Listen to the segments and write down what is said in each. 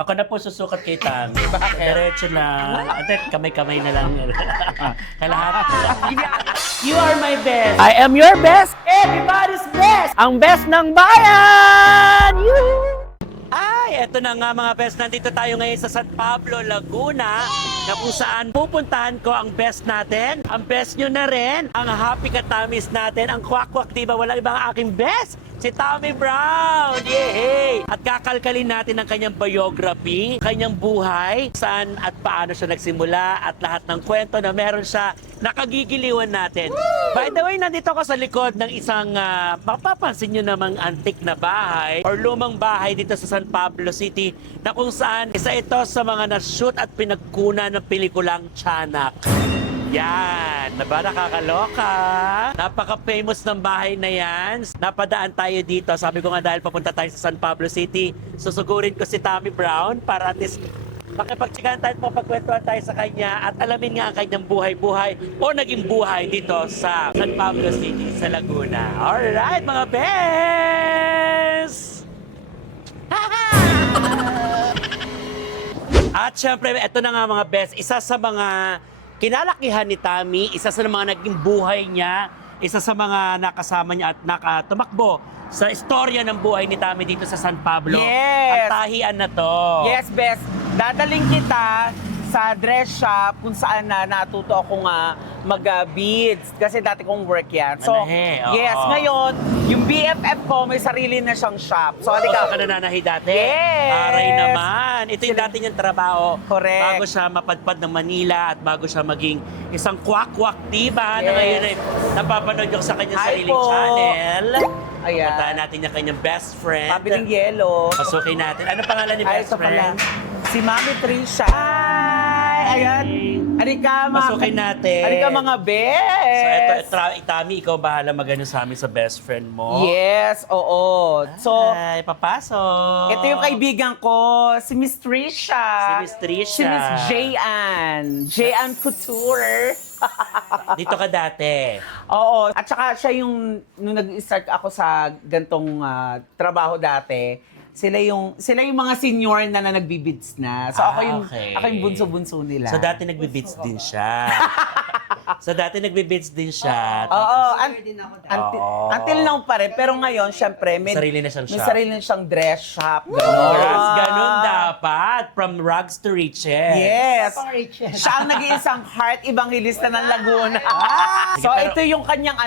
Ako na po susukat kay Tami. Bakit? Diretso na. Ate, kamay-kamay na lang. Kalahat. You are my best. I am your best. Everybody's best. Ang best ng bayan. Ay, eto na nga mga best. Nandito tayo ngayon sa San Pablo, Laguna, na kung saan pupuntahan ko ang best natin. Ang best nyo na rin. Ang happy katamis natin. Ang kwak-kwak, diba? Walang ibang aking best. Si Tommy Brown! Yay! At kakalkalin natin ang kanyang biography, kanyang buhay, saan at paano siya nagsimula, at lahat ng kwento na meron siya, nakagigiliwan natin. Woo! By the way, nandito ako sa likod ng isang, mapapansin nyo namang antik na bahay or lumang bahay dito sa San Pablo City, na kung saan isa ito sa mga na-shoot at pinagkuna ng pelikulang Tiyanak. Yan, diba nakakaloka? Napaka-famous ng bahay na yan. Napadaan tayo dito. Sabi ko nga dahil papunta tayo sa San Pablo City, susugurin ko si Tommy Brown para at least makipagtsikahan tayo, mapagkwentuhan tayo sa kanya at alamin nga ang kanyang buhay-buhay o naging buhay dito sa San Pablo City, sa Laguna. Alright, mga bes! At syempre, ito na nga mga bes, isa sa mga kinalakihan ni Tommy, isa sa mga naging buhay niya, isa sa mga nakasama niya at nakatumakbo sa istorya ng buhay ni Tommy dito sa San Pablo. Yes! Ang tahian na to. Yes, best. Dadaling kita sa dress shop kung saan na natuto ako nga mag-beads. Kasi dati kong work yan. So, Manahe, oo. yes, ngayon, yung BFF ko may sarili na siyang shop. So, halika. Ka nananahi dati? Yes! Aray naman. Ito yung dati niyang trabaho. Correct. Bago siya mapadpad ng Manila at bago siya maging isang kwak-kwak, diba? Yes. Na ngayon ay napapanood yung sa kanyang Hi sariling po. channel. Ayan. Puntahan natin yung kanyang best friend. Pabiling yelo. Pasukin natin. Ano pangalan ni Ay, best ito pala. friend? Si Mami Trisha. Ay, ayan. Halika, mga... Pasukin natin. Halika, mga best. So, ito, Tami, ikaw bahala mag-ano sa amin sa best friend mo. Yes, oo. So, Ay, papasok. ito yung kaibigan ko, si Miss Trisha. Si Miss Trisha. Si Miss Jayan. Jayan Couture. Dito ka dati. Oo. At saka siya yung, nung nag-start ako sa gantong trabaho dati, sila yung mga senior na nagbibids na. So Okay. ako yung bunso-bunso nila. So dati nagbe-beats din siya. Oo, Oo. until now pa rin. Pero ngayon, syempre, may Sarili na siyang may shop. sarili na siyang dress shop. Ganun dapat. From rags to riches. Yes. Siya ang nag-iisang heart evangelista ng Laguna. Sige, So pero- ito yung kanyang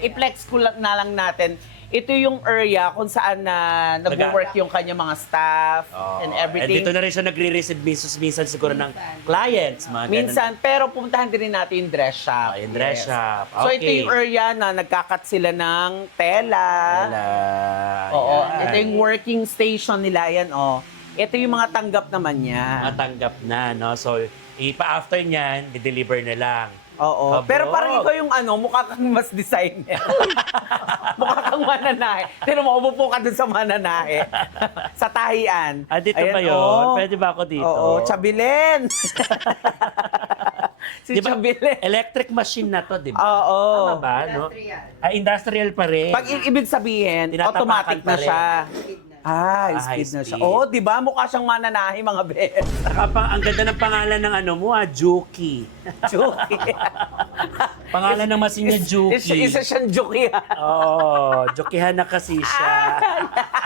i-flex ko na lang natin. Ito yung area kung saan na nag-work yung kanyang mga staff and everything. Dito na rin siya nagre-receive minsan siguro ng clients. Mga ganun. Minsan, pero pumuntahan din natin yung dress shop. Yung dress shop. So Okay. ito yung area na nagkakat sila ng tela. Wala. Oo, Ayan. ito yung working station nila yan, oh. Ito yung mga tanggap naman niya. Matanggap na, no? So, after niyan, di-deliver na lang. Oo. Abo. Pero parang ikaw yung mukha kang mas designer. Mukha kang mananahe. Pero mauupo ka dun sa mananahe. Sa tahian. Dito Ayan, ba yun? oh. Pwede ba ako dito? Oo, Chabilin. Si Di ba, Chabilin. electric machine na to, di ba? Oo. Tama ba, no? Industrial pa rin. Pag ibig sabihin, Tinatapakan automatic pa na rin. siya. Speed na siya. high Oo, di ba? Mukha siyang mananahe, mga bes. Ang ganda ng pangalan ng Juki. Juki. Pangalan ng machine niya, Juki. Isa siyang Juki. Oo, Jukihan na kasi siya.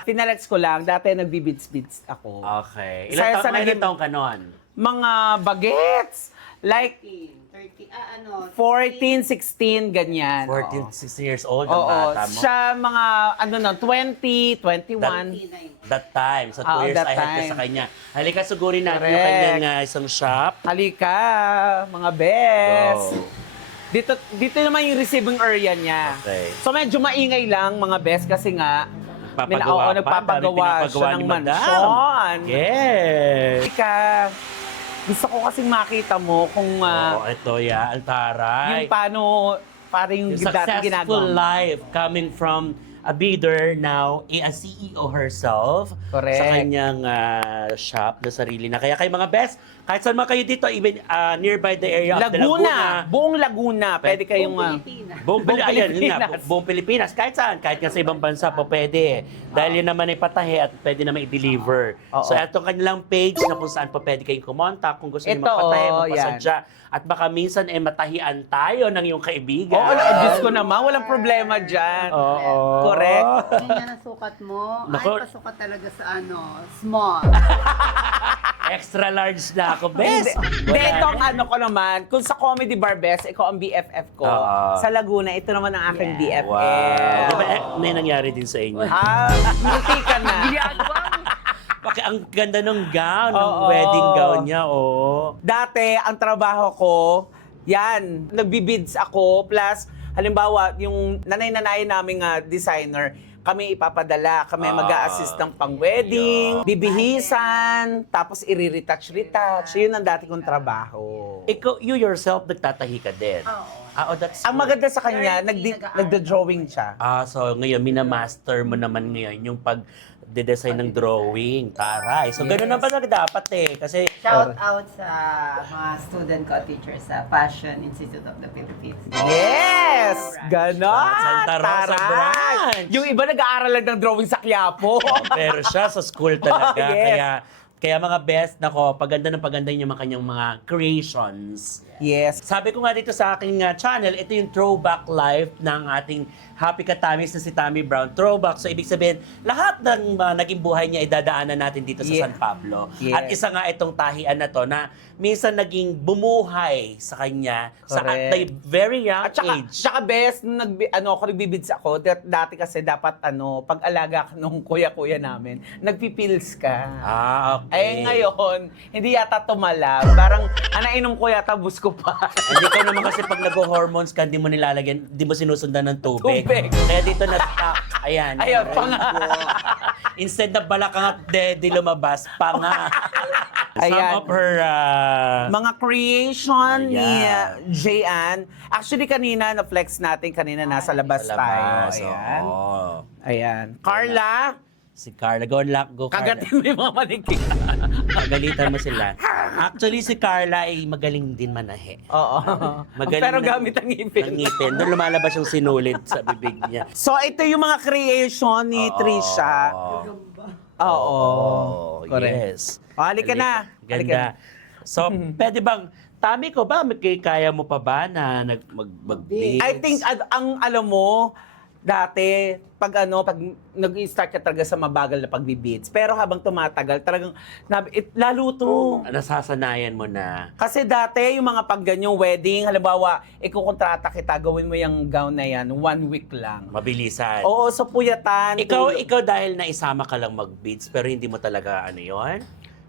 Pinalex ko lang, dati nagbibids-bids ako. Okay. Sa Ilan naging- taong ka nun? Mga bagets. Like 14, 16, ganyan. 14, 16 years old ang Oo. bata mo. Siya mga, 20, 21. That time. So, 2 Oo, years that ahead ka time. sa kanya. Halika, sugurin natin yung Correct. kanyang isang shop. Halika, mga bes. Go. Dito naman yung receiving area niya. Okay. So medyo maingay lang, mga bes, kasi nga, nagpapagawa siya ng ni Madam. mansyon. Yes. Halika. Gusto ko kasing makita mo kung Ito ya, Altaray. yung paano, parang yung Yung dati successful ginagawa. life coming from a bidder, now a CEO herself. Correct. Sa kanyang shop na sarili na. Kaya kayo mga best, kahit saan man kayo dito, even nearby the area of the Laguna. Buong Laguna. Pwede kayong... Buong Pilipinas. Pilipinas. Yun nga, buong Pilipinas. Kahit saan, kahit nga sa ibang bansa po pwede. Dahil yun naman ay patahe at pwede naman i-deliver. Oo. So, itong kanilang page na kung saan po pwede kayong kumontak kung gusto niyo Ito, magpatahe, yan. magpasadya. At baka minsan matahian tayo ng iyong kaibigan. Oo, Diyos ko naman. Walang problema dyan. Oo. Correct. Ganyan ang sukat mo. Naku. Ay, pasukat talaga sa small. Extra large na ako, best. Hindi, ito ang ano ko naman. Kung sa Comedy Bar Best, ikaw ang BFF ko. Oo. Sa Laguna, ito naman ang aking BFF. Wow. Di ba, may nangyari din sa inyo? Multi ka na. Ang ganda ng gown, ng Oo. wedding gown niya, oh. Dati, ang trabaho ko, yan, nagbibids ako, plus, halimbawa, yung nanay-nanay naming designer, kami ipapadala, kami mag-a-assist ng pang-wedding, bibihisan, tapos i-retouch. Yun ang dati kong trabaho. Ikaw, you yourself, nagtatahi ka din. Oo. That's Ang maganda sa kanya, nagda-drawing siya. So ngayon, minamaster mo naman ngayon yung pag-design ng drawing. Taray. So, ganun na ba dapat eh? Kasi, Shout out sa mga student ko at teachers sa Fashion Institute of the Philippines. Yes! Ganon! Santa Rosa Taray! branch. Yung iba nag-aaral lang ng drawing sa Quiapo. pero siya sa school talaga. Oh, yes. Kaya mga best, nako, paganda yung mga kanyang mga creations. Yes. Sabi ko nga dito sa aking channel, ito yung throwback life ng ating Happy Katamis na si Tammy Brown. Throwback, so ibig sabihin, lahat ng naging buhay niya ay dadaanan natin dito sa Yeah. San Pablo. Yes. At isa nga itong tahian na to na minsan naging bumuhay sa kanya sa Correct. at a very young At saka, age. saka best, nung nagbibids ako, dati kasi dapat pag-alaga ka nung kuya-kuya namin, nagpipils ka. Okay. Ngayon, hindi yata tumalab. Parang, nainom ko yata, bus ko pa. Hindi ko naman kasi pag nag-hormones ka, hindi mo nilalagyan, hindi mo sinusundan ng tubig. Tubig. Kaya dito na-stuck. Ayan. Ayun, panga. Instead na balakang at di lumabas, panga. Some Ayan. of her... Mga creation ni Ayan. Jayan. Actually, kanina, na-flex natin. Kanina, nasa labas tayo. Ayan. Oo. Ayan. Carla, Si Carla, go Carla. kagatin mo yung mga manikin. Pagalitan mo sila. Actually, si Carla ay magaling din manahe. Oo. Magaling Pero na- gamit ang ngipin. Ang ngipin. Doon lumalabas yung sinulid sa bibig niya. So, ito yung mga creation ni Trisha. Oo. Correct. Yes. Halika na. Ganda. So, pwede bang, Tami ko ba, kaya mo pa ba na mag-beads? I think, ang alam mo, dati, pag nag-start ka talaga sa mabagal na pagbibids, pero habang tumatagal, talagang, lalo to. Nasasanayan mo na. Kasi dati, yung mga pag ganyang wedding, halimbawa, ikukontrata kita, gawin mo yung gown na yan, 1 week lang. Mabilisan. Oo, so puyatan. Ikaw dahil naisama ka lang mag-beads, pero hindi mo talaga yun?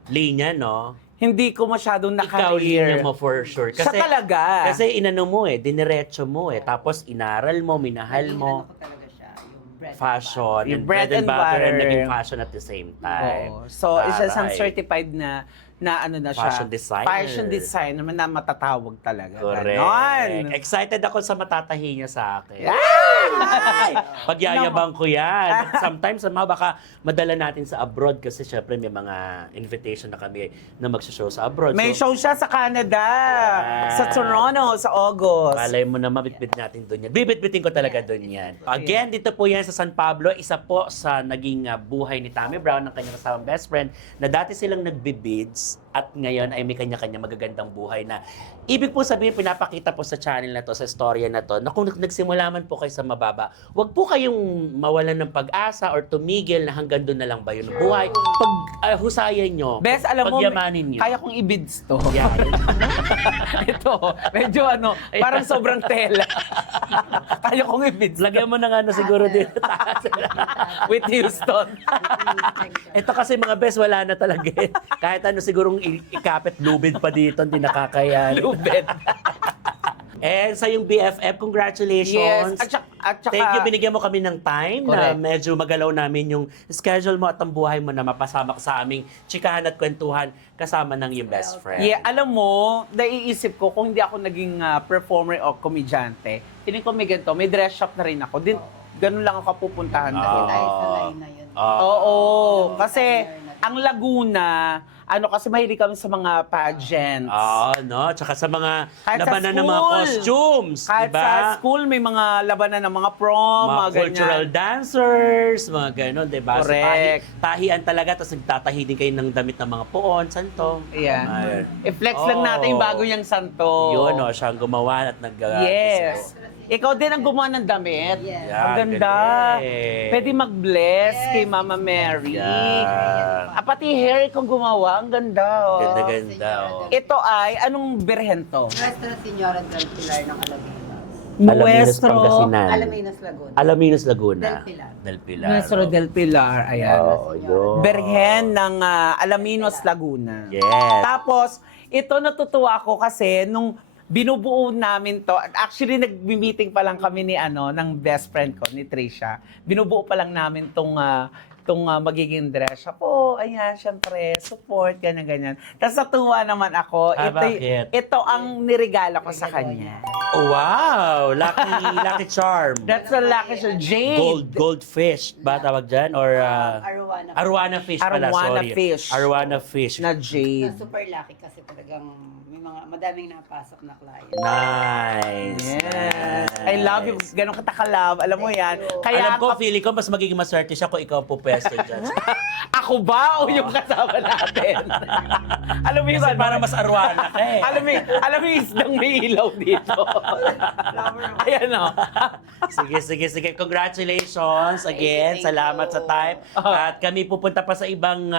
Linya, no? Hindi ko masyadong Ikaw linya naka-year. mo for sure. Siya talaga. Kasi inano mo dinerecho mo Tapos inaral mo, minahal mo. Ano ko talaga siya, yung bread Fashion, Yung and bread bread and and butter, and butter. naging fashion at the same time. Oo. So, isa siyang Taray. certified na ano na siya. Fashion designer. Fashion designer na matatawag talaga. Correct. Ganon. Excited ako sa matatahi niya sa akin. Ay! Pagyayabang ko yan. Sometimes, baka madala natin sa abroad kasi syempre may mga invitation na kami na magsashow sa abroad. May So, show siya sa Canada. Sa Toronto, sa August. malay mo na mabitbit natin doon yan. Bibitbitin ko talaga doon yan. Again, dito po yan sa San Pablo. Isa po sa naging buhay ni Tammy Brown, ng kanyang kasamang best friend, na dati silang nagbibids at ngayon ay may kanya-kanya magagandang buhay na ibig po sabihin, pinapakita po sa channel na to, sa storya na to, na kung nagsimula man po kayo sa mababa, wag po kayong mawalan ng pag-asa or tumigil na hanggang doon na lang ba yun ang buhay. Pag husayan nyo, Best, alam mo, pagyamanin nyo. kaya kong ibids to. Yeah. Ito, medyo parang sobrang tela. Kaya kong ibids. Lagyan mo na nga na siguro dito. With Houston. Ito kasi mga best, wala na talaga eh. Kahit sigurong ikapit lubid pa dito, hindi nakakayan. Lubed. And sa yung BFF, congratulations. Yes. At saka, Thank you, binigyan mo kami ng time na Correct. medyo magalaw namin yung schedule mo at ang buhay mo na mapasama ka sa aming chikahan at kwentuhan kasama ng yung best friend. Yeah, alam mo, naiisip ko kung hindi ako naging performer o komedyante, hindi ko may ganito, may dress shop na rin ako. ganun lang ang kapupuntahan Kasi ko. tayo sa line na yun. Oo, kasi ang Laguna, kasi mahilig kami sa mga pageants. No? Tsaka sa mga Kahit sa labanan ng mga school. costumes, Kahit diba? sa school, may mga labanan ng mga prom, Mga mga cultural ganyan. dancers, mga gano'n, diba? So, Correct. tahian talaga, tapos nagtatahi din kayo ng damit ng mga puon, santo. Ayan. Ayun. I-flex lang natin yung bago niyang santo. Yun, siya ang gumawa at Yes. Ikaw din ang gumawa ng damit. Yes. Yeah, Ang ganda. galing. Pwede mag-bless Yes. kay Mama Mary. Yeah. Pati hair kong gumawa. Ang ganda. Oh. Ganda-ganda. Oh. Ito ay, anong berhen to? Nuestra Señora del Pilar ng Alaminos. Alaminos, Pangasinan. Alaminos, Laguna. Alaminos, Laguna. Del Pilar. Del Pilar. Nuestro oh. del Pilar. Ayan. Oo, yun. Berhen ng Alaminos, Laguna. Yes. Tapos, ito natutuwa ako kasi nung binubuo namin to, actually nag-meeting pa lang kami ng best friend ko, ni Trisha. Binubuo pa lang namin tong magiging dress. Siya po, ayan, syempre, support, ganyan-ganyan. Tapos natuwa naman ako. Bakit? Ito ang nirigala ko sa kanya. Oh, wow! Lucky charm. That's a lucky siya, Jade. Goldfish ba tawag dyan? Or Arowana. Arwana fish pala, Arwana sorry. fish. Arwana fish. Na Jade. Super lucky kasi talagang may madaming napasok na client. Nice. Yes. Nice. I love you. Ganon kita ka-love. Alam mo yan. Kaya Alam ko, feeling ko, mas magiging maswerte siya kung ikaw ang pupwesto dyan. ako ba o yung kasama natin? Alam mo yun, Kasi parang mas arwana ka eh. alam mo yung isdang may ilaw dito. Ayan o. Sige. Congratulations again. Thank you. Salamat sa time. At kami pupunta pa sa ibang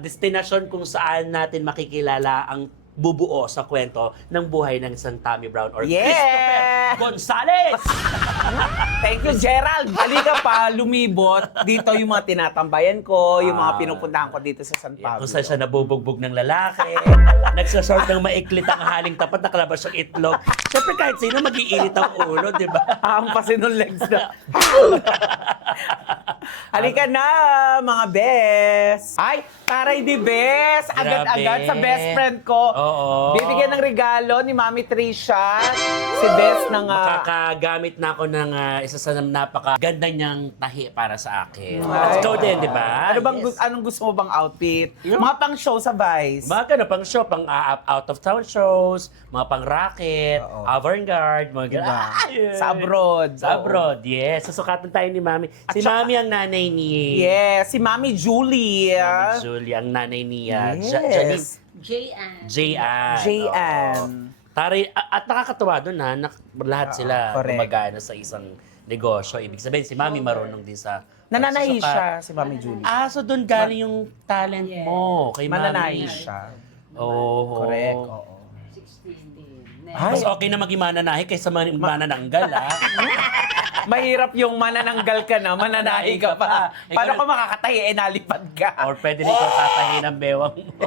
destinasyon kung saan natin makikilala ang bubuo sa kwento ng buhay ng isang Tommy Brown or Yeah! Christopher Gonzalez! Thank you, Gerald. Halika pa, lumibot. Dito yung mga tinatambayan ko, yung mga pinupuntahan ko dito sa San Pablo. Kung saan siya nabubugbog ng lalaki, nagsasort ng maiklit ang haling tapat, nakalabas yung itlog. Siyempre kahit sino mag-iinit ang ulo, di ba? Hampasin ng legs na. Halika na, mga bes. Ay, taray di bes. Agad-agad Grabe. sa best friend ko. Oo. Bibigyan ng regalo ni Mami Trisha. Si Bes ng... Makakagamit na ako ng isa sa napakaganda niyang tahi para sa akin. Ay. Let's go din, di ba? anong gusto mo bang outfit? Mga pang show sa Vice. Mga ganun, pang show, pang out-of-town shows, mga pang racket, Oo. avant-garde, mga ganun. Diba? Yeah. Sa abroad. Sa abroad, yes. Susukatan tayo ni Mami. Si saka- Mami ang nanay ni... Yes, si Mami Julie. Mami Julie, ang nanay ni Yes. J.Ann. J.Ann. J.Ann. Taray, at nakakatuwa doon lahat sila correct. gumagana sa isang negosyo. Ibig sabihin, si Mami marunong din sa... Nananahi pagsusukat. siya, si Mami Julie. So doon galing yung talent Yes. mo kay Mami. Mananahi siya. Oo. Correct, oo. 16 din. Ay. Mas okay na maging mananahi kaysa manananggal, Mahirap yung manananggal ka na, mananahi ka pa. Paano ka makakatahi? Nalipad ka. Or pwede rin ikaw tatahi ng bewang mo.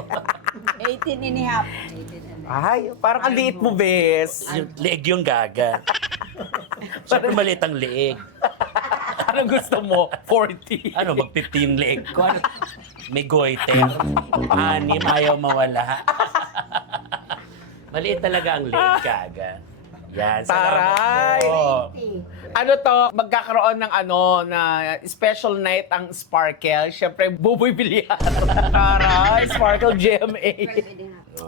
18 and a half. 18 and a half. Ay, parang ang liit mo, bes. Yung liig yung gaga. Siyempre maliit ang liig. Anong gusto mo? 40. Ano, mag-50 yung liig ko. Ano? May goiter. Anim, ayaw mawala. Maliit talaga ang liig, gaga. Yan, salamat Taray! po. Ano to, magkakaroon ng na special night ang Sparkle. Siyempre, Buboy Bilyar. Taray, Sparkle GMA.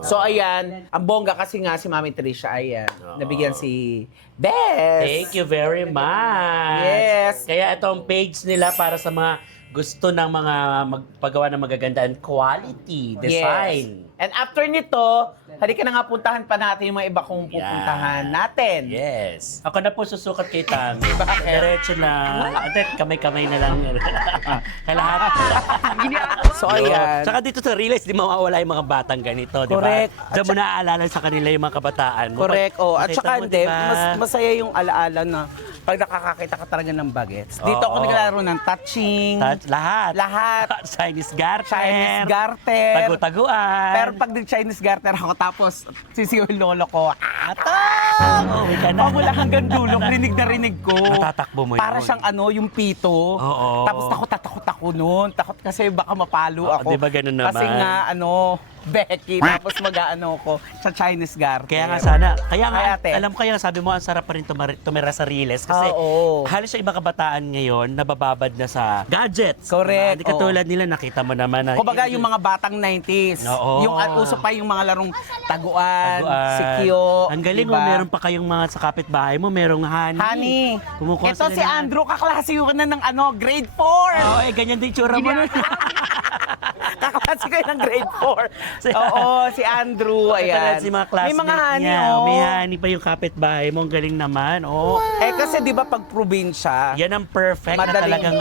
So ayan, ang bongga kasi nga si Mami Trisha, ayan, nabigyan si Bes. Thank you very much. Yes. Kaya ito ang page nila para sa mga gusto ng mga magpagawa ng magaganda and quality design. Yes. And after nito, halika na nga puntahan pa natin yung mga iba kong pupuntahan natin. Yes. Ako na po susukat kay Tami. Diretso na. Ate, kamay-kamay na lang. Kalahat. So ayan. Saka dito sa Realize, di mawawala yung mga batang ganito, di ba? Correct. Diyan mo naaalala sa kanila yung mga kabataan mo. Correct, oh. At Nakita saka mo, hindi, diba? masaya yung alaala na pag nakakakita ka talaga ng bagets. Dito ako Oo. naglalaro ng touching, Lahat. lahat. Chinese garter. Chinese garter. Tagu-taguan. Pero pag nag-Chinese garter ako, tapos sisigaw yung lolo ko, Atang! Uwi ka na. Mula hanggang dulo, rinig na rinig ko. Matatakbo mo Para yun. siyang yung pito. Oo. Tapos takot ako noon. Takot kasi baka mapalo Oo, ako. di ba ganun naman? Kasi nga, Becky, tapos mag-ano ko sa Chinese garden. Kaya nga sana, Ay, ate. alam ko kaya sabi mo, ang sarap pa rin tumira sa Riles. Kasi Oo. halos sa ibang kabataan ngayon, nabababad na sa gadgets. Correct, Hindi katulad nila, nakita mo naman na. Kumbaga yung mga batang 90s. Oo. Yung uso pa yung mga larong taguan, Taguan. sikyo. Ang galing diba? mo, meron pa kayong mga sa kapitbahay mo, merong honey. Honey. Kumukuha Ito sila si ng- Andrew, kaklase ko na ng grade 4. Oo, ganyan din tsura mo nun. Kaklase ko ng grade 4. Oo, si Andrew, ayan. Si mga classmates May mga honey, niya. oh. May honey pa yung kapitbahay mo. Ang galing naman. Oh. Eh kasi di ba pag probinsya, Yan ang perfect na Madaling- talagang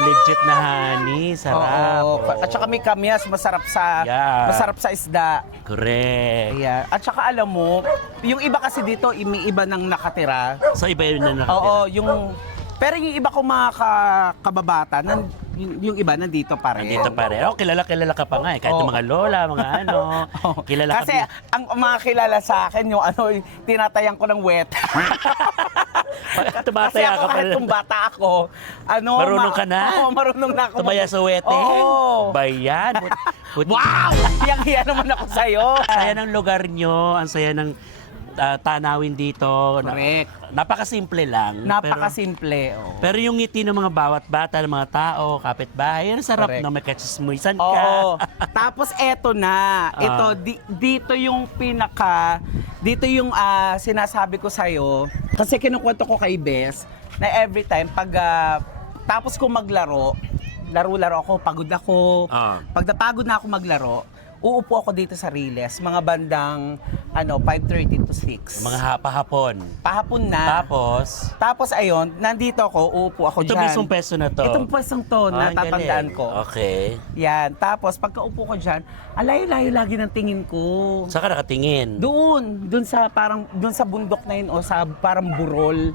legit na honey. Sarap. oo. At saka may kamyas, masarap sa Yeah. masarap sa isda. Correct. Ayan. At saka alam mo, yung iba kasi dito, may iba nang nakatira. So iba yun na nakatira. Oo, pero yung iba kong mga kababata, yung iba nandito pa rin. Nandito pa rin. Oh, kilala ka pa nga eh. Kahit Oo. yung mga lola, mga ano. Oo. Kilala Kasi ka. ang mga kilala sa akin, yung tinatayan ko ng wet. Kasi Tumataya ako ka pa kahit rin. kung bata ako, Marunong ka na? Oo, marunong na ako. Tumaya sa wete. Oo. Bayan. Wow! Hiyang-hiya naman ako sa'yo. Saya ng lugar nyo. Ang saya ng tanawin dito. Correct. Napakasimple lang. Napakasimple. oo. Pero yung ngiti ng mga bawat bata, ng mga tao, kapitbahay, yun ang sarap Correct. na may kachismuisan ka. Oo. Tapos eto na. Ito, dito yung dito yung sinasabi ko sa'yo. Kasi kinukwento ko kay Bes na every time pag tapos ko maglaro, laro-laro ako, pagod ako. Pag napagod na ako maglaro, uupo ako dito sa Riles, mga bandang 5:30 to 6. Mga hapon. Pahapon na. Tapos, Ayun, nandito ako, uupo ako ito dyan. mismong peso na to. Itong pwestong to, Ah, ang natatandaan galing. ko. Okay. Yan. Tapos, pagka-upo ko dyan, alayo-layo lagi ng tingin ko. Saan ka nakatingin? Doon sa bundok na yun, o sa parang burol.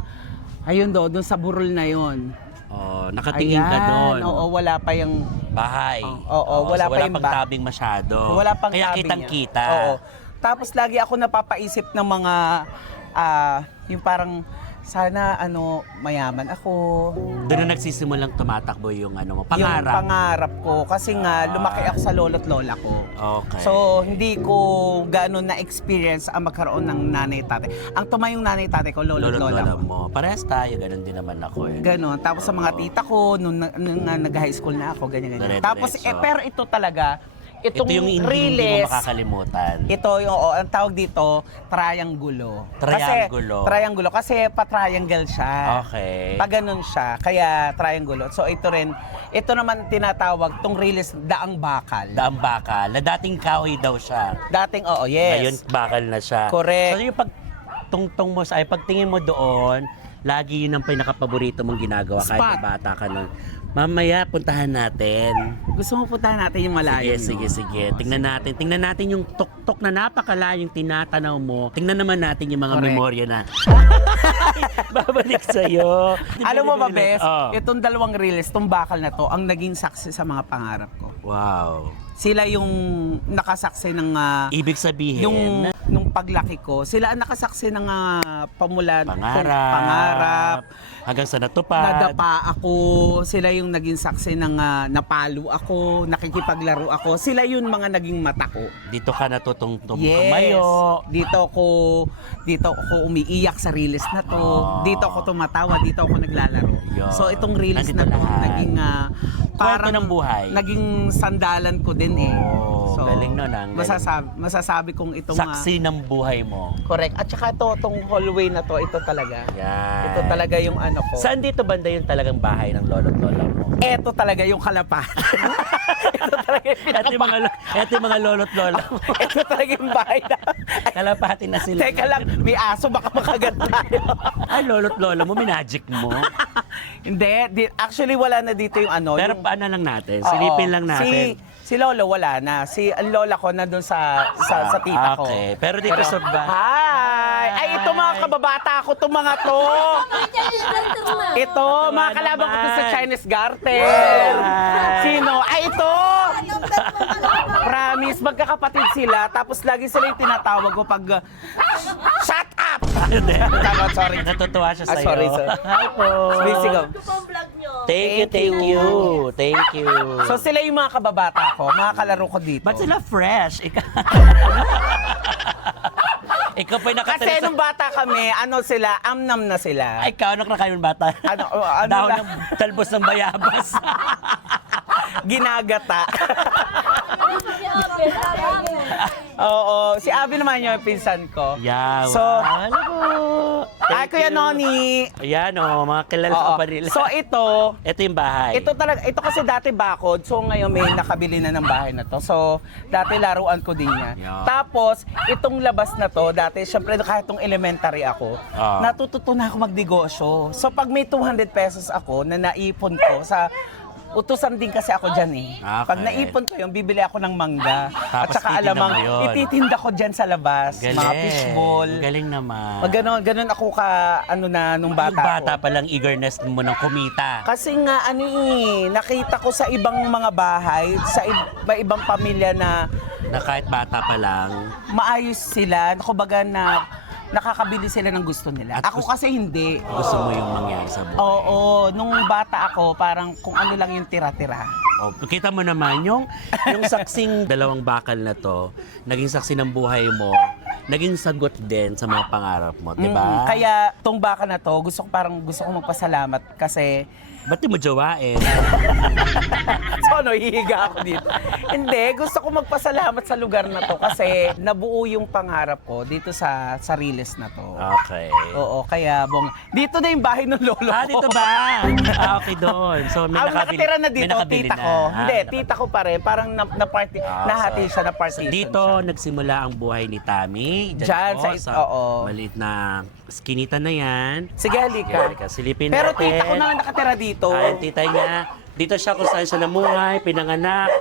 Ayun doon sa burol na yun. Oh, nakatingin ka doon. Oo, wala pa yung... Bahay. Oo, wala so pa wala yung pang tabing masyado. Wala pang Kaya tabing kitang-kita. yan. Oo. Tapos lagi ako napapaisip ng mga, yung parang, sana mayaman ako. Doon na nagsisimulang tumatakbo yung pangarap. Yung pangarap ko. Kasi nga, lumaki ako sa lolo't lola ko. Okay. So, hindi ko gano'n na-experience ang magkaroon ng nanay-tatay. Ang tumayong nanay-tatay ko, lolo't lola ko. mo. Parehas tayo, ganun din naman ako eh. Ganon. Tapos sa mga tita ko, nung nag-high school na ako, ganyan-ganyan. Dire-diretso. Tapos, pero ito talaga, itong Ito yung hindi mo Riles, makakalimutan. ito yung, ang tawag dito, triangulo. Triangulo. Kasi, triangulo. Kasi pa-triangle siya. Okay. Pag ganun siya, kaya triangulo. So ito naman tinatawag, tong Riles, daang bakal. Daang bakal. Na dating kahoy daw siya. Dating, yes. Ngayon, bakal na siya. Correct. So yung pagtungtong mo pagtingin mo doon, lagi yun ang pinakapaborito mong ginagawa Spot. kahit na bata ka nun. Mamaya, puntahan natin. Gusto mo puntahan natin yung malayo. Sige. Tingnan natin yung tuktok na napakalayong tinatanaw mo. Tingnan naman natin yung mga Correct. memorya na babalik sa'yo. Alam mo ba, Bes, Oh. itong dalawang Riles, itong bakal na to, ang naging saksi sa mga pangarap ko. Wow. Sila yung nakasaksi ng Ibig sabihin, nung paglaki ko, sila ang nakasaksi ng pamulan, pangarap, hanggang sa natupad. nadapa ako, sila yung naging saksi ng napalo ako, nakikipaglaro ako, sila yun mga naging mata ko. Dito ka natutong tumayo. Dito ako umiiyak sa Riles na to. Dito ako tumatawa, dito ako naglalaro. Yun. So itong Riles Nandito na to, lahat. naging Kwento ng buhay. Naging sandalan ko din eh. Oh, galing nun, ang galing. Masasabi kong itong Saksi ng buhay mo. correct. At saka itong hallway na to, ito talaga. Yan. Ito talaga yung ano ko. Saan dito banda yung talagang bahay ng lolo't lola mo? Ito talaga yung kalapan. Ito talaga yung Ito yung mga lolo't lola mo. Ito talaga yung bahay na. Kalapati na sila. Teka lang, may aso, baka makagat tayo. Ay, lolo't lola mo, minagic mo. Hindi, actually wala na dito yung ano. Pero yung, paano lang natin? Oo. Silipin lang natin. Si Lolo wala na. Ang lola ko nandun sa tita ko. Okay. Pero dito sa Hi! Ay, ito mga kababata ko, itong mga to. Ito, mga kalaban ko to sa Chinese garden. Sino? Ay, ito! Promise, magkakapatid sila. Tapos lagi sila yung tinatawag ko pag, shut up! Sorry. Natutuwa siya sa'yo. Sorry. Hi po. Sige, Ito po ang vlog nyo. Thank you. Thank you. So sila yung mga kababata ko, mga kalaro ko dito. Ba't sila fresh? Ikaw pa'y Kasi nakatira sa... nung bata kami, ano sila, amnam na sila. Ay, ikaw, anak na kayo ng bata. Ano Dahon na- ng talbos ng bayabas. Ginagata. Oo, si Abby naman yung pinsan ko. Yeah, So, ano po? ay, Kuya Noni. Ayan o, mga kilala Oo. ko pa nila. So ito yung bahay. ito kasi dati bakod, so ngayon may nakabili na ng bahay na to. So, dati laruan ko din yan. Yeah. Tapos, itong labas na to, dati, syempre kahit itong elementary ako, natututo na ako magnegosyo. So, pag may 200 pesos ako na naipon ko sa utusan din kasi ako dyan eh. Okay. Pag naipon ko yun, bibili ako ng mangga. At Tapos saka titinda alamang, mo yun. ititinda ko dyan sa labas. Galing. Mga fishball. Galing naman. Ganun ako nung bata, Yung bata ako. pa lang eagerness mo ng kumita. Kasi nga nakita ko sa ibang mga bahay, sa ibang pamilya na Na kahit bata pa lang. maayos sila, kumbaga na nakakabili sila ng gusto nila. At Ako kasi hindi. Gusto mo yung mangyari sa buhay. Oo, nung bata ako, parang kung ano lang yung tira-tira. Oh, kita mo naman yung saksing dalawang bakal na to, naging saksi ng buhay mo, naging sagot din sa mga pangarap mo, di ba? Kaya tong baka na to, gusto ko magpasalamat kasi Ba't di mo jowain? so hihiga ako dito. Hindi, gusto ko magpasalamat sa lugar na to kasi nabuo yung pangarap ko dito sa Riles na to. Okay. Oo, kaya dito na yung bahay ng lolo ko. Dito ba? Okay, doon. So, may Ang nakabili. nakatira na may dito, nakabili tita na. ko. Hindi, nakabili. tita ko pa rin. Parang nahati siya, na So, partition dito siya. nagsimula ang buhay ni Tami. Diyan, po, oo. maliit na skinita na yan. Sige, halika. Halika, silipin Pero natin. tita ko na nga nakatira dito. Ay, tita niya. Dito siya kung saan siya namuhay, pinanganak.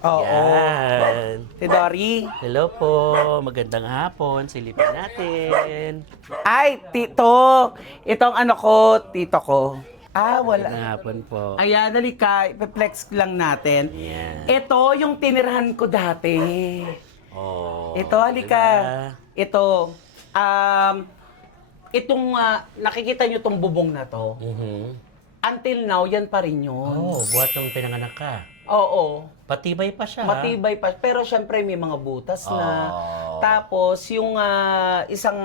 Oo. Yan. Si Dory. Hello po. Magandang hapon. Silipin natin. Ay, tito. Itong tito ko. Wala. Magandang hapon po. Ayan, halika. Ipe-flex lang natin. Yan. Ito yung tinirahan ko dati. Oh, Ito, halika. wala. Ito. Nakikita nyo itong bubong na to. Mhm. Until now, yan pa rin yun. Oh, buhat nung pinanganak ka. Oo. Patibay pa siya. Matibay pa. Pero syempre may mga butas na. Oh. Tapos yung isang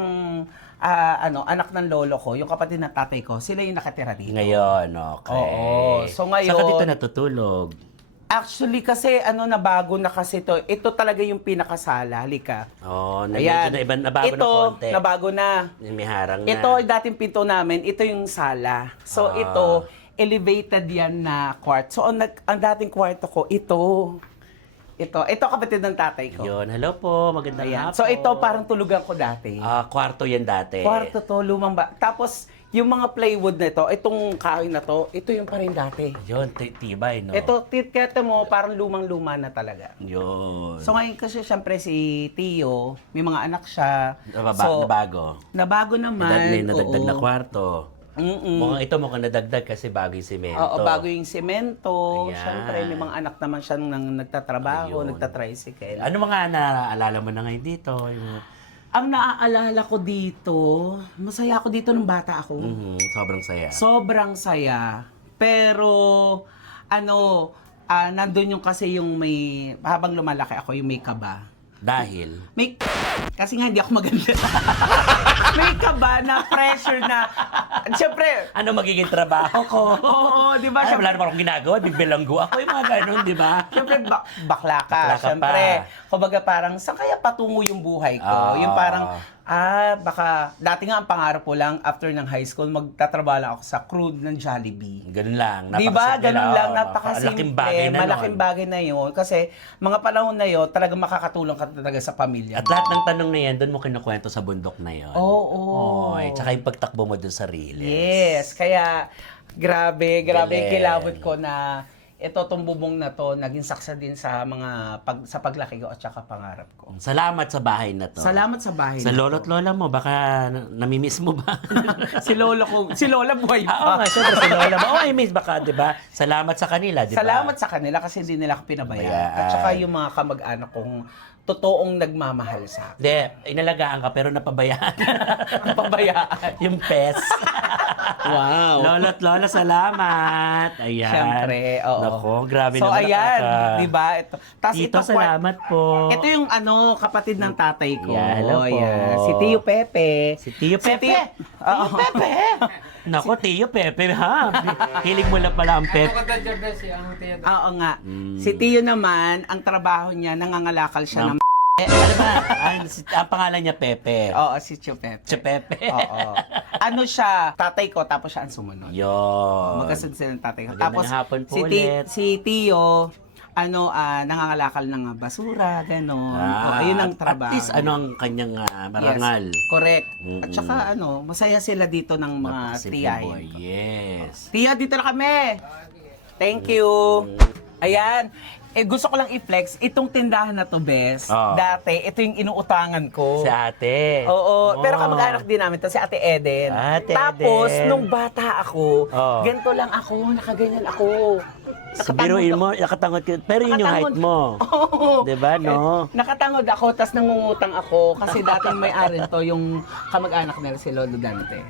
anak ng lolo ko, yung kapatid ng tatay ko, sila yung nakatira dito. Ngayon, okay. Oo. So ngayon, Saan ka dito natutulog? actually kasi nabago na kasi to. Ito talaga yung pinakasala. Halika. Oh, na Ayan. medyo nabago ito, ng konti. nabago na. May harang na. Ito, dating pinto namin, ito yung sala. So ito, elevated yan na kwarto. So ang dating kwarto ko, ito. Ito kapatid ng tatay ko. Yun. Hello po. Magandang Ayan. hapon. So ito parang tulugan ko dati. Kwarto yan dati. Kwarto to, lumang Tapos yung mga plywood na ito, itong kahoy na to, ito yung pa rin dati. Yun, tibay, no? Ito, kaya mo, parang lumang-luma na talaga. Yun. So ngayon kasi syempre si Tio, may mga anak siya. Nabago. Nabago naman. May nadagdag na oo. kwarto. Mukhang nadagdag kasi bago yung semento. Oo, bago yung semento. Ayan. Syempre, may mga anak naman siya nang nagtatrabaho, Ayun. nagtatricycle. Ano mga naaalala mo na ngayon dito? Ang naaalala ko dito, masaya ako dito nung bata ako. Sobrang saya. Sobrang saya. Pero, nandun yung kasi yung habang lumalaki ako, yung may kaba. Dahil? Kasi nga hindi ako maganda. May kaba na pressure na, siyempre, Ano magiging trabaho ko? oo, di ba? Ay, wala naman akong ginagawa. Bibilanggo ako. Yung mga ganun, di ba? Siyempre, bakla ka. Bakla ka Siyempre, pa. kumbaga parang, saan kaya patungo yung buhay ko? Ah. Yung parang, baka, dati nga ang pangarap ko lang, after ng high school, magtatrabaho lang ako sa crude ng Jollibee. Ganun lang. Di ba? Napakasimple Ganun lang, Oo. napakasimple. Malaking bagay na malaking nun. bagay na yun. Kasi, mga panahon na yun, talagang makakatulong ka talaga sa pamilya. At lahat ng tanong na yan, doon mo kinukwento sa bundok na yun. Oo. Oy, tsaka yung pagtakbo mo doon sa Riles. Yes, kaya grabe yung Galing. kilabot ko na tong bubong na to, naging saksa din sa sa paglaki ko at saka pangarap ko. Salamat sa bahay na to. Salamat sa bahay Sa na lolo't lola mo, baka namimiss mo ba? si Lola buhay Oo pa. nga, syempre si lola mo. Oh, I miss baka, di ba? Salamat sa kanila, di ba? Salamat sa kanila kasi hindi nila ako pinabayaan. Bayaan. At saka yung mga kamag-anak kong totoong nagmamahal sa akin. Hindi, inalagaan ka pero napabayaan. Pabayaan. Yung pes. Wow. Lolo't lola, salamat. Ayan. Siyempre, oo. Nako, grabe So, naman. ayan, di ba? Ito. Tas Tito, ito, salamat po. Ito yung kapatid ng tatay ko. Yeah, hello po. Ayan. Si Tio Pepe. Si Tio Pepe. Oo. Pepe. Nako, Tio Pepe, ha? Hilig mo lang pala ang Pepe. Oo nga. Mm. Si Tio naman, ang trabaho niya, nangangalakal siya ng Ano ba? Ang pangalan niya Pepe. Oo, si Tio Pepe. Si Pepe. Oo. Ano siya, tatay ko, tapos siya ang sumunod. Yun. Magkasunod sila ng tatay ko. Magandang Tapos, hapon po si, ulit. si Tio, nangangalakal ng basura, gano'n. Ayun ang trabaho. At least, ano ang kanyang marangal. Yes, correct. Mm-mm. At saka, masaya sila dito ng mga Napakasimple tiyahin boy. ko. Yes. Tia, dito na kami. Thank you. Ayan. Gusto ko lang i-flex, itong tindahan na to, Bes. Oo. Dati, ito yung inuutangan ko. Si ate. Oo, pero Oh. kamag-anak din namin to si Ate Eden. Ate Tapos, Eden. nung bata ako, Oo. ganito lang ako, nakaganyan ako. Sabiruin mo, nakatangod ka. Pero yun yung height mo. Oo. Diba, no? Nakatangod ako, tas nangungutang ako. Kasi dati may-ari to, yung kamag-anak nila si Lolo Dante.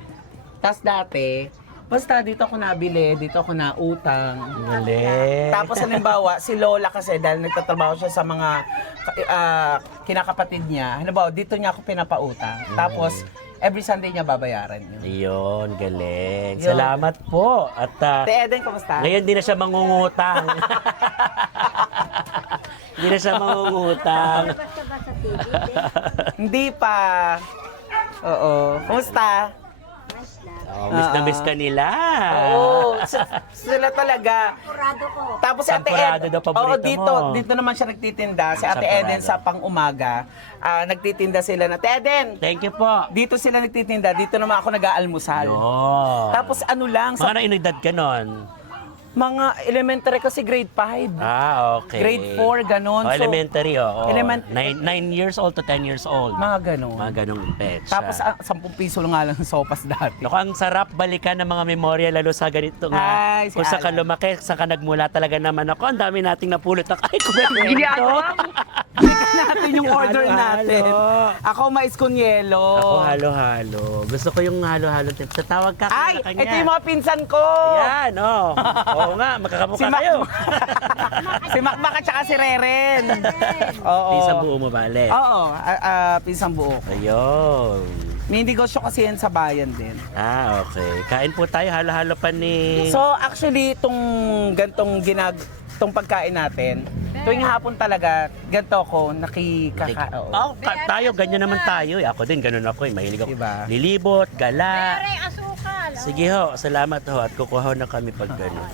Tas dati, basta dito ako nabili, dito ako nautang. Galing. Tapos halimbawa, si Lola kasi dahil nagtatrabaho siya sa mga kinakapatid niya, halimbawa, dito niya ako pinapautang. Tapos, every Sunday niya babayaran yun. Ayun, galing. Yun. Salamat po. At Ate Eden, kamusta? ngayon di na siya mangungutang. Hindi na siya mangungutang. Basta ba sa TV? Hindi pa. Oo. Kamusta? Nice lang. Oh, miss na miss ka nila. Oo. Sila talaga. Kurado ko. Tapos si Ate Champorado Eden, daw paborito dito, mo. dito naman siya nagtitinda. Si Ate Champorado. Eden sa pang-umaga, nagtitinda sila na, Ate Eden, Thank you po. dito sila nagtitinda, dito naman ako nag-aalmusal. Yun. Tapos ano lang, Mga sa na inedad ka nun? mga elementary kasi grade 5. Okay. Grade 4, ganon. Oh, So, elementary, oh. Element- 9 years old to 10 years old. mga ganon. Mga ganong petsa. Tapos 10 piso nga lang ang sopas dati. Naku, ang sarap balikan ng mga memorya lalo sa ganito nga. Ay, si Kung saan ka Alan. lumaki, saan ka nagmula talaga naman ako. Ang dami nating napulot na kahit kwento. Balikan natin yung order Halo-halo. natin. Ako mais con yelo. Ako halo-halo. Gusto ko yung halo-halo tips. Sa tawag ka Ay, kanya. ito yung mga pinsan ko. Yan, oh. Oo nga, magkakamukha Si Mac- kayo. Si Makmak at saka si Reren. Oo. Isang buo mo, bale. Oo, pinsang buo. Ayun. May negosyo kasi yan sa bayan din. Okay. Kain po tayo, halo-halo pa ni... So actually, itong itong pagkain natin, tuwing hapon talaga, ganito ako, Tayo, ganyan naman tayo. Ako din, ganun ako. Mahilig ako. Diba? Lilibot, gala. Pare, asukal. Sige ho, salamat ho. At kukuha ho na kami pag gano'n.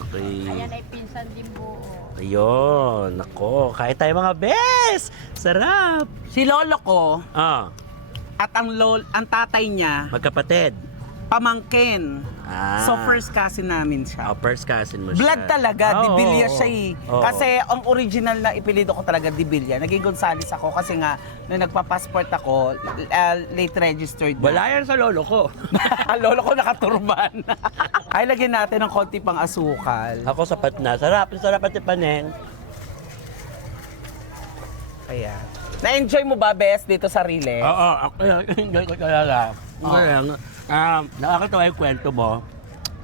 Okay. Ayan ay pinsan din buo. Ayun, nako. Kain tayo mga bes! Sarap! Si lolo ko Ah, at ang tatay niya, magkapatid. pamangkin. Ah. So first cousin namin siya. First cousin mo siya. Blood talaga, Oo, Dibilya oo, siya eh. oo. Kasi ang original na ipilido ko talaga Dibilya. Naging Gonzales ako kasi nga, nung nagpa-passport ako, late registered na. Wala yan sa lolo ko. Lolo ko nakaturban. Ay, lagyan natin ng konti pang asukal. Ako sapat na. Sarap at ipaneng. Ayan. Na-enjoy mo ba, Bes, dito sa Rile? Oo, ako enjoy ko talaga. Ngayon, nakakatawa yung kwento mo.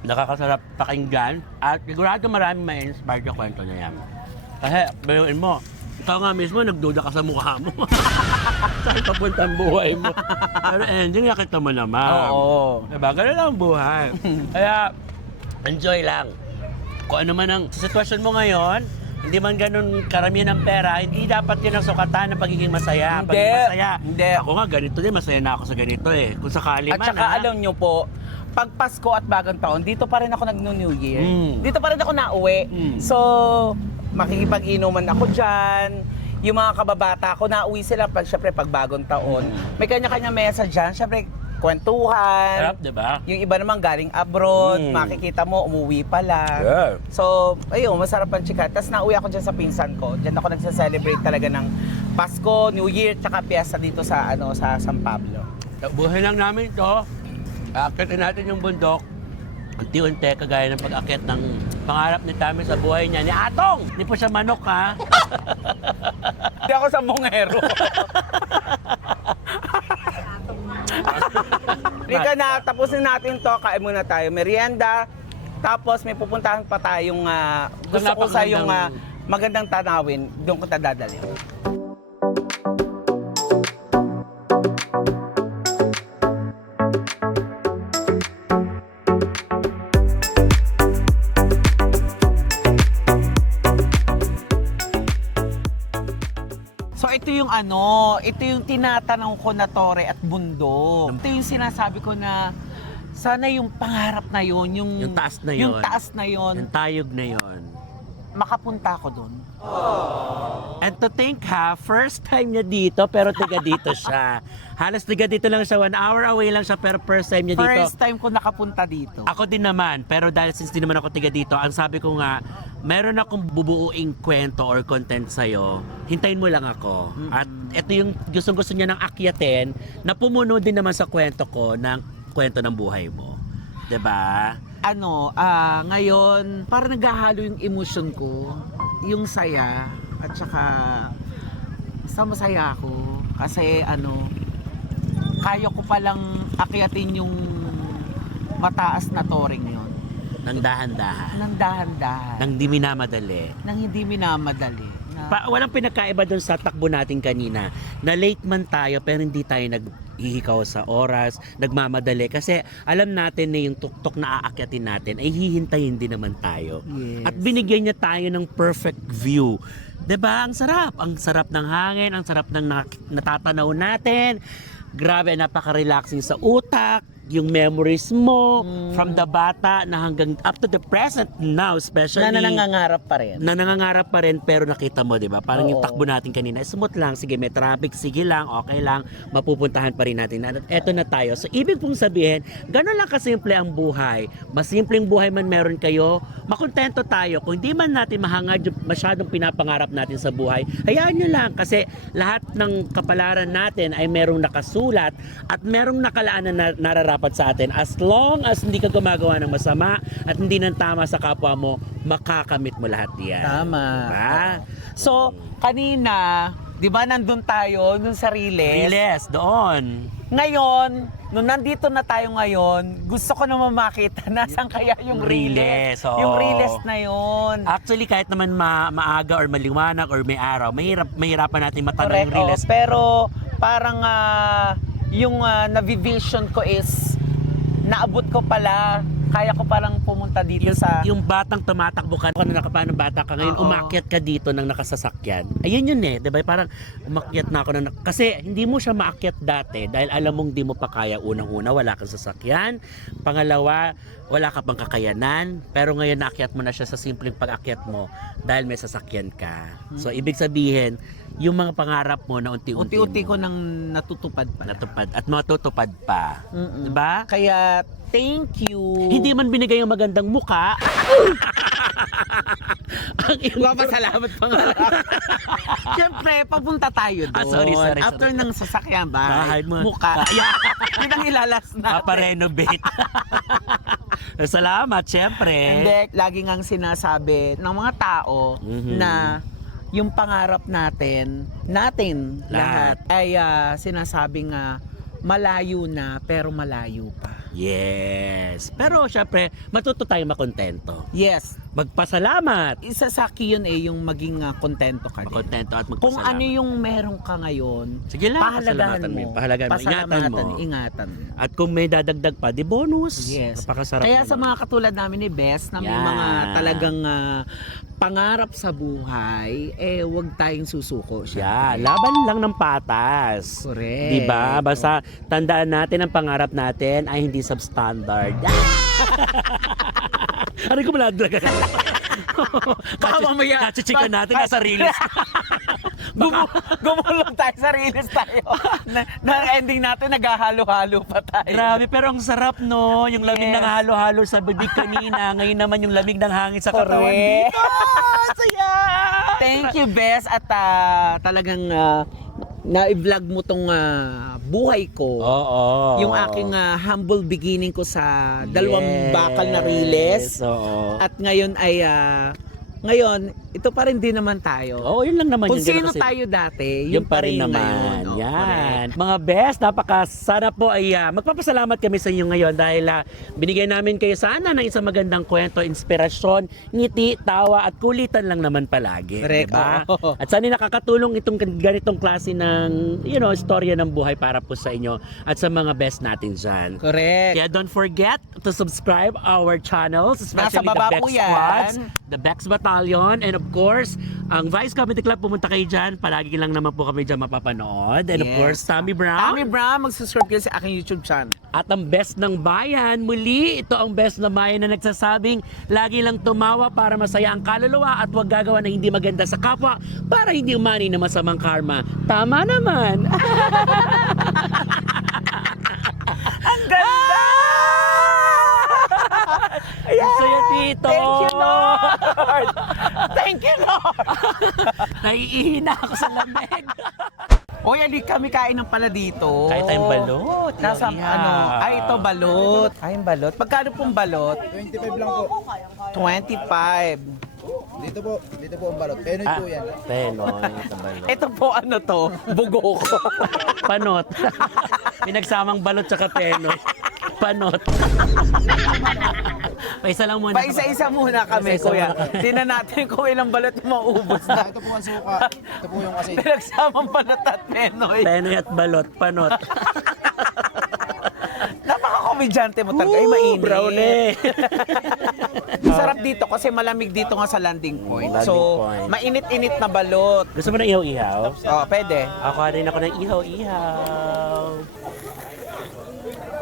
Nakakasarap pakinggan. At sigurado marami ma-inspire yung kwento na yan. Kasi, bayuin mo, ikaw nga mismo, nagduda ka sa mukha mo. Saan papunta ang buhay mo? Pero ending, nakita mo naman. Oo. Diba? Ganun lang ang buhay. Kaya, enjoy lang. Kung ano man ang sitwasyon mo ngayon, hindi man ganun karamihan ng pera, hindi dapat yun ang sukatan ng pagiging masaya. Hindi. Pagiging masaya. Hindi. Ako nga, ganito din, masaya na ako sa ganito eh. Kung sakali At man, saka alam nyo po, pag Pasko at Bagong Taon, dito pa rin ako nag-New Year. Dito pa rin ako nauwi. So, makikipag-inuman ako dyan. Yung mga kababata ko, nauwi sila syempre pag Bagong Taon. May kanya-kanya mesa dyan. Syempre, kwentuhan. sarap, diba? Yung iba naman galing abroad, makikita mo, umuwi pa lang. So, ayun, masarap ang chika. Tapos nauwi ako dyan sa pinsan ko. Dyan ako nagsa-celebrate talaga ng Pasko, New Year, tsaka piyesta dito sa sa San Pablo. Buhay lang namin to. Aakitin natin yung bundok. Unti-unti, kagaya ng pag-akit ng pangarap ni Tami sa buhay niya. Ni Atong! Hindi po siya manok, ha? Hindi ako sa bungero. Hindi ka na tapusin natin to, kain muna tayo. Merienda. Tapos may pupuntahan pa tayong gusto ko sa yung magandang tanawin. Doon ko dadalhin. So ito yung ito yung tinatanaw ko na tore at bundok. Ito yung sinasabi ko na sana yung pangarap na yun, Yung taas na yun. Yung taas na yun, Yung tayog na yun. makapunta ko doon. And to think first time niya dito, pero tiga dito siya. Halos tiga dito lang siya, 1 hour away lang siya, pero first time niya dito. First time ko nakapunta dito. Ako din naman, pero dahil since di naman ako tiga dito, ang sabi ko nga, meron akong bubuuing kwento or content sa'yo, hintayin mo lang ako. At ito yung gustong-gusto niya ng akyatin, na pumuno din naman sa kwento ko, ng kwento ng buhay mo. 'Di ba? Ngayon, parang naghahalo yung emosyon ko, yung saya, at saka basta masaya ako. Kasi kaya ko palang akyatin yung mataas na touring yun. Nang dahan-dahan. Nang dahan-dahan. Nang di minamadali. Nang hindi minamadali. Walang pinagkaiba doon sa takbo natin kanina. Na late man tayo pero hindi tayo naghihikaw sa oras, nagmamadali. Kasi alam natin na yung tuktok na aakyatin natin ay hihintayin din naman tayo. Yes. At binigyan niya tayo ng perfect view. 'Di ba? Ang sarap ng hangin, ang sarap ng natatanaw natin. Grabe, napaka-relaxing sa utak, yung memories mo from the bata na hanggang up to the present now, especially na nangangarap pa rin. na nangangarap pa rin pero nakita mo, 'di ba? Parang yung Oo. takbo natin kanina, smooth lang, sige, may traffic, sige lang, okay lang, mapupuntahan pa rin natin. At eto na tayo. So ibig pong sabihin, gano'n lang kasimple ang buhay. Mas simpleng buhay man meron kayo, makontento tayo. Kung hindi man natin mahangad yung masyadong pinapangarap natin sa buhay, hayaan nyo lang kasi lahat ng kapalaran natin ay merong nakasulat at merong nakalaan na nararapat sa atin. As long as hindi ka gumagawa ng masama at hindi nang tama sa kapwa mo, makakamit mo lahat yan. Tama. Diba? So, kanina, di ba nandun tayo, dun sa Riles? Riles, doon. Ngayon, nung nandito na tayo ngayon, gusto ko naman makita nasan kaya yung Riles, Riles. oo. Yung Riles na yun. Actually, kahit naman maaga or maliwanag or may araw, mahirapan natin matanong Correct, yung Riles. oo. Pero parang yung navivision ko is naabot ko pala, kaya ko palang pumunta dito Yung batang tumatakbo ka, kung nakapaano bata ka ngayon, Oo. umakyat ka dito ng nakasasakyan. Ayun yun eh, 'di ba? Parang umakyat na ako kasi hindi mo siya maakyat dati dahil alam mong di mo pa kaya. Unang-una, wala kang sasakyan. Pangalawa, wala ka pang kakayanan. Pero ngayon naakyat mo na siya sa simpleng pag-akyat mo dahil may sasakyan ka. So ibig sabihin, yung mga pangarap mo na unti-unti ko mo nang natutupad pa. natupad at matutupad pa. 'Di ba? Kaya, thank you. Hindi man binigay ang magandang muka. Ang Papasalamat pa nga. Siyempre, papunta tayo doon. Sorry. After ng sasakyan Bahay mo. mukha. Yun ang ilalas na. Paparenovate. Salamat, syempre. Hindi, lagi ngang sinasabi ng mga tao na yung pangarap natin lahat ay sinasabing malayo na pero malayo pa. Yes. Pero syempre, matuto tayong makontento. Yes, Magpasalamat. isa sa akin yun yung maging kontento ka din. Makontento at magpasalamat. Kung ano yung meron ka ngayon, Sige lang, pahalagahan pasalamatan mo. Pahalagahan mo. Ingatan mo. Ingatan mo. At kung may dadagdag pa, di bonus. Yes. Napakasarap Kaya sa naman. mga katulad namin ni Bes na may Yan. mga talagang pangarap sa buhay, wag tayong susuko. Yeah, syempre. laban lang ng patas. Correct. Diba? Basta tandaan natin ang pangarap natin ay hindi substandard. Ano ko maladrag ka? Baka mamaya. Kachichikan natin nasa Riles. Gumulong tayo sa Riles tayo. na ending natin, naghahalo-halo pa tayo. Grabe, pero ang sarap no. Yung lamig Yes. ng halo-halo sa bibig kanina. Ngayon naman yung lamig ng hangin sa katawan Correct. dito. Saya! Thank you, Bes. At talagang na-vlog mo tong buhay ko. Oo. Yung aking humble beginning ko sa dalawang Yes. bakal na Riles. Oo. At ngayon ay ngayon ito pa rin din naman tayo. Oo, yun lang naman Kung yung sino ganun kasi. tayo dati, Yun pa rin naman. ngayon, no? Yan. Mga best, sana po ay magpapasalamat kami sa inyo ngayon dahil binigay namin kayo sana ng isang magandang kwento, inspirasyon, ngiti, tawa at kulitan lang naman palagi. Correct, Diba? oo. At sana nakakatulong itong ganitong klase ng, istorya ng buhay para po sa inyo at sa mga best natin dyan. Correct. Kaya don't forget to subscribe our channels, especially Nasa baba the Bex po yan. Squads, the Bex Battalion, and of course, ang Vice Comedy Club, pumunta kayo dyan. Palagi lang naman po kami dyan mapapanood. And of Yes. course, Tommy Brown. Tommy Brown, mag-subscribe kayo sa aking YouTube channel. At ang best ng bayan, muli, ito ang best ng bayan na nagsasabing, lagi lang tumawa para masaya ang kaluluwa at huwag gagawa na hindi maganda sa kapwa para hindi umani na masamang karma. Tama naman. Ang ganda! Ang saya dito. Thank you, Lord! Thank you, Lord! Naiihina ako sa lamig. Uy, hindi kami kain ng pala dito. Kahit tayong balot. Nasa Yeah. ay ito balot. Ay, balot. Magkano pong balot? 25 lang po. 25. Dito po ang balot. Penoy po yan. Penoy, ito balot. Ito po ano to? Bugo ko. Panot. Pinagsamang balot tsaka penoy. Panot. Paisa lang muna. Paisa-isa muna kami, Paisa-isa kuya. muna kami. Tingnan natin kung ilang balot yung maubos na. Ito po ang suka. Ito po yung asin. Pinagsamang balot at penoy. Penoy at balot. Panot. Napaka-komedyante mo talaga. Ay, mainit. Brownie. Sarap dito kasi malamig dito nga sa landing point. Landing So, point. mainit-init na balot. Gusto mo ng ihaw-ihaw? Oh, pwede. Ako rin ako ng ihaw-ihaw.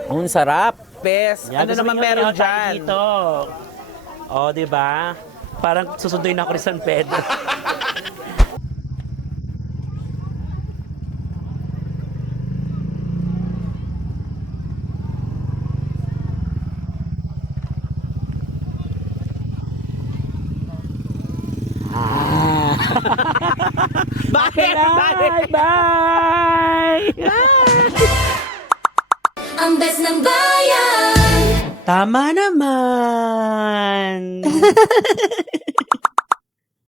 Ang sarap. Bes. Yan, Ano gusto mo naman ihaw-ihaw meron tayo dyan? Dito. O, di ba? Parang susunduin ako ni San Pedro. Bakit? Bye! Bye! Ang best ng bayan. Tama naman!